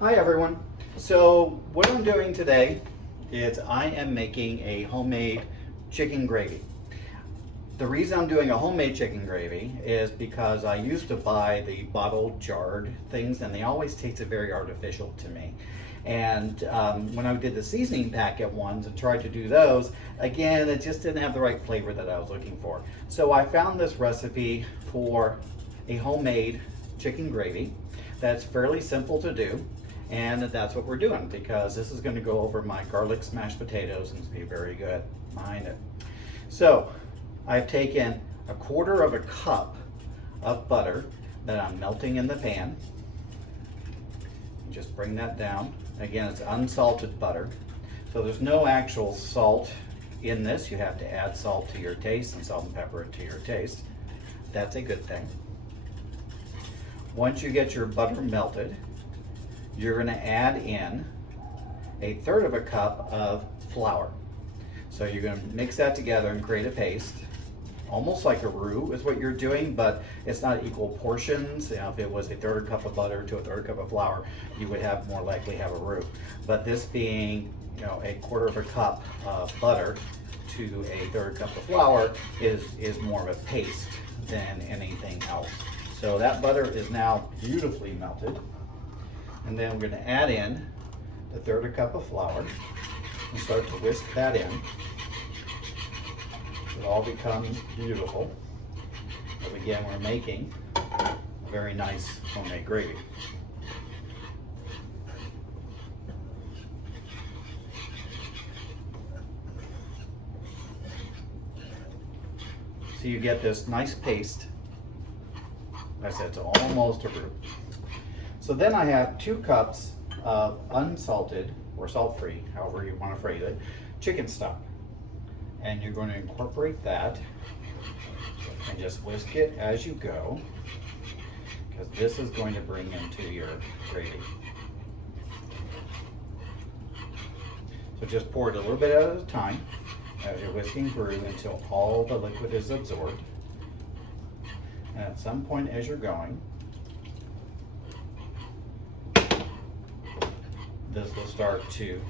Hi everyone. So what I'm doing today is I am making a homemade chicken gravy. The reason I'm doing a homemade chicken gravy is because I used to buy the bottled jarred things and they always tasted very artificial to me. And when I did the seasoning packet ones and tried to do those, again, it just didn't have the right flavor that I was looking for. So I found this recipe for a homemade chicken gravy that's fairly simple to do. And that's what we're doing because this is going to go over my garlic smashed potatoes and it's going to be very good behind it. So I've taken 1/4 cup of butter that I'm melting in the pan. Just bring that down. Again, it's unsalted butter. So there's no actual salt in this. You have to add salt to your taste and salt and pepper to your taste. That's a good thing. Once you get your butter melted, you're going to add in 1/3 cup of flour. So you're going to mix that together and create a paste. Almost like a roux is what you're doing, but it's not equal portions. If it was 1/3 cup of butter to 1/3 cup of flour, you would have more likely have a roux. But this being, 1/4 cup of butter to 1/3 cup of flour is more of a paste than anything else. So that butter is now beautifully melted. And then we're going to add in the 1/3 cup of flour and start to whisk that in. It all becomes beautiful. But again, we're making a very nice homemade gravy. So you get this nice paste. Like I said, it's almost a roux. So then I have 2 cups of unsalted or salt-free, however you want to phrase it, chicken stock. And you're going to incorporate that and just whisk it as you go, because this is going to bring into your gravy. So just pour it a little bit at a time as you're whisking through until all the liquid is absorbed. And at some point as you're going, this will start to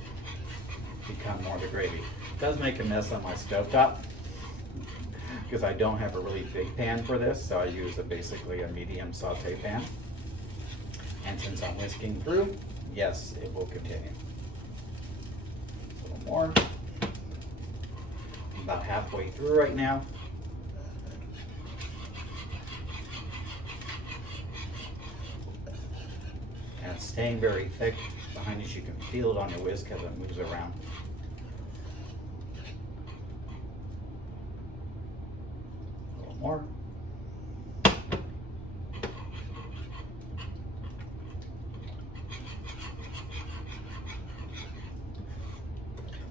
become more of the gravy. It does make a mess on my stovetop because I don't have a really big pan for this, so I use basically a medium saute pan. And since I'm whisking through, yes, it will continue. A little more. I'm about halfway through right now. And it's staying very thick behind you. You can feel it on your whisk as it moves around. A little more.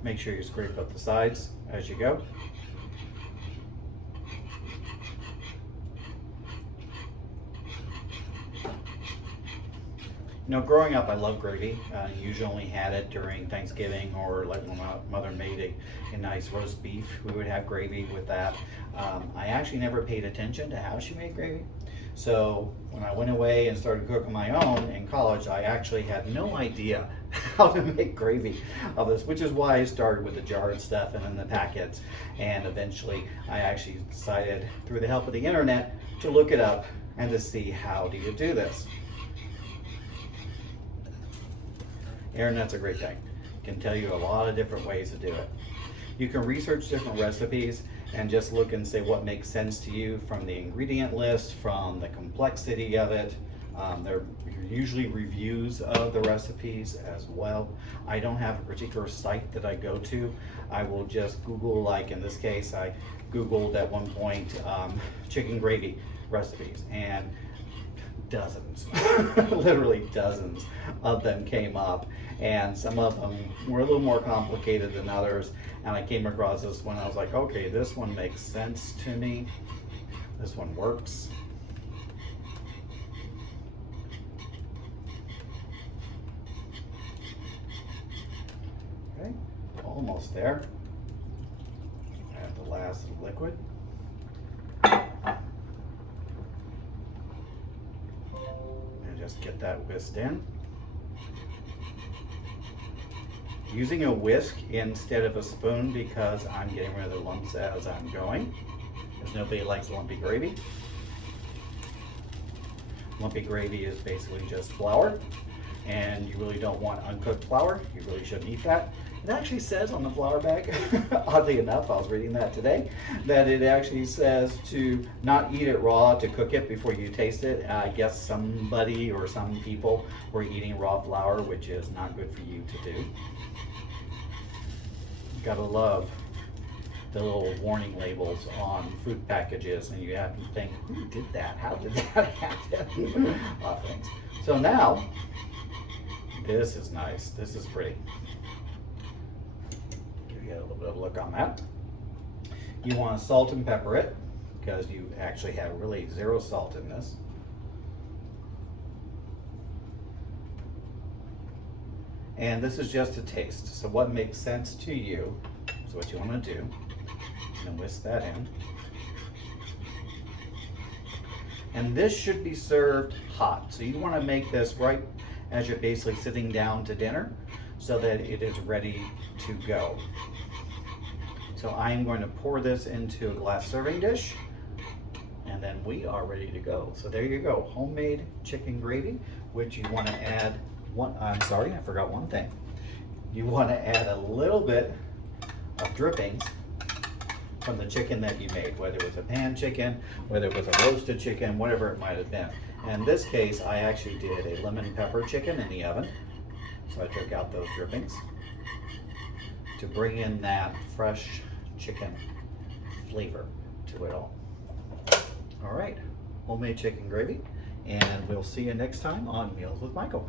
Make sure you scrape up the sides as you go. Growing up, I love gravy. Usually only had it during Thanksgiving or like when my mother made a nice roast beef, we would have gravy with that. I actually never paid attention to how she made gravy. So when I went away and started cooking my own in college, I actually had no idea how to make gravy of this, which is why I started with the jarred stuff and then the packets. And eventually I actually decided, through the help of the internet, to look it up and to see how do you do this. Internet's a great thing. It can tell you a lot of different ways to do it. You can research different recipes and just look and say what makes sense to you from the ingredient list, from the complexity of it. There are usually reviews of the recipes as well. I don't have a particular site that I go to. I will just Google, like in this case, I Googled at one point chicken gravy recipes, and dozens, literally dozens of them came up, and some of them were a little more complicated than others, and I came across this one. I was like, okay, this one makes sense to me. This one works. Okay, almost there. Add the last liquid. Just get that whisked in. using a whisk instead of a spoon because I'm getting rid of the lumps as I'm going, because nobody likes lumpy gravy. Lumpy gravy is basically just flour, and you really don't want uncooked flour. You really shouldn't eat that. It actually says on the flour bag, oddly enough, I was reading that today, that it actually says to not eat it raw, to cook it before you taste it. I guess somebody or some people were eating raw flour, which is not good for you to do. Gotta love the little warning labels on food packages, and you have to think, who did that? How did that happen? Things. So now, this is nice. This is pretty. Give you a little bit of a look on that. You want to salt and pepper it because you actually have really zero salt in this. And this is just a taste. So what makes sense to you is what you want to do. And whisk that in. And this should be served hot. So you want to make this right as you're basically sitting down to dinner so that it is ready to go. So I'm going to pour this into a glass serving dish, and then we are ready to go. So there you go, homemade chicken gravy, which you want to add I forgot one thing. You want to add a little bit of drippings from the chicken that you made, whether it was a pan chicken, whether it was a roasted chicken, whatever it might have been. In this case, I actually did a lemon pepper chicken in the oven. So I took out those drippings to bring in that fresh chicken flavor to it all. All right, homemade chicken gravy, and we'll see you next time on Meals with Michael.